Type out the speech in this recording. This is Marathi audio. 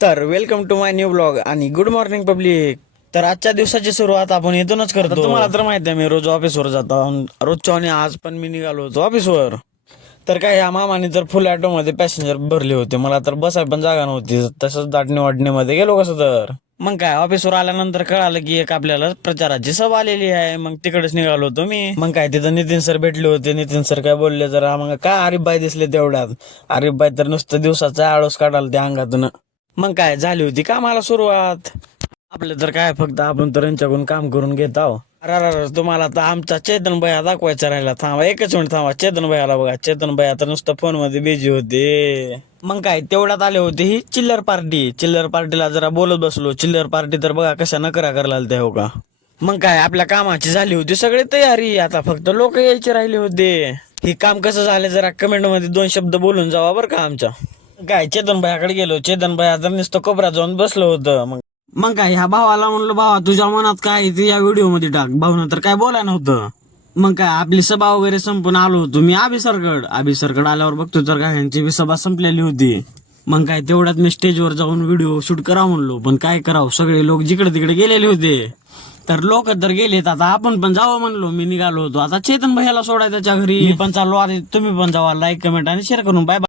तर welcome to my new blog आणि गुड मॉर्निंग पब्लिक. तर आजच्या दिवसाची सुरुवात आपण इथूनच करतो. तुम्हाला तर माहिती आहे मी रोज ऑफिसवर जातो. रोजच्या आणि आज पण मी निघालो होतो ऑफिसवर. तर काय या मामाने तर फुल ऑटो मध्ये पॅसेंजर भरले होते. मला तर बसाय पण जागा नव्हती. तसंच दाटणे वाटणीमध्ये गेलो कसं तर. मग काय ऑफिसवर आल्यानंतर कळालं की एक आपल्याला प्रचाराची सभा आलेली आहे. मग तिकडेच निघालो होतो मी. मग काय तिथं नितीन सर भेटले होते. नितीन सर काय बोलले जरा मग काय आरिफबाई दिसले तेवढ्यात. आरिफबाई तर नुसतं दिवसाचा आळस काढाल त्या अंगातून. मग काय झाली होती कामाला सुरुवात. आपलं तर काय फक्त आपण तर यांच्याकडून काम करून घेत आहो. अरे तुम्हाला तर आमचा चेतन भैया दाखवायचा राहिला. थांबा एकच मिनिट थांबा. चेतन भैयाला बघा. चेतन भैया तर नुसतं फोन मध्ये बिझी होते. मग काय तेवढ्यात आले होते ही चिल्लर पार्टी. चिल्लर पार्टीला जरा बोलत बसलो. चिल्लर पार्टी तर बघा कशा नकरा करायला त्या हो का. मग काय आपल्या कामाची झाली होती सगळी तयारी. आता फक्त लोक यायचे राहिले होते. हे काम कसं झालं जरा कमेंट मध्ये 2 शब्द बोलून जावा बरं का आमच्या. काय चेतन भायाकडे गेलो. चेतन भाया तर नुसतं कोपऱ्यात जाऊन बसलं होतं. मग काय ह्या भावाला म्हणलं भावा तुझ्या मनात काय आहे ते या व्हिडिओ मध्ये टाक. भाऊन तर काय बोलाय नव्हतं. मग काय आपली सभा वगैरे संपून आलो होतो मी अभिसरकड आल्यावर बघतो तर काय यांची बी सभा संपलेली होती. मग काय तेवढ्यात मी स्टेजवर जाऊन व्हिडिओ शूट करावं म्हणलो. पण काय करावं सगळे लोक जिकडे तिकडे गेलेले होते. तर लोक तर गेलेत. आता आपण पण जावं म्हणलो. मी निघालो होतो आता चेतन भैयाला सोडाय त्याच्या घरी. मी पण चाललो. आता तुम्ही पण जावा. लाईक कमेंट आणि शेअर करून बाय.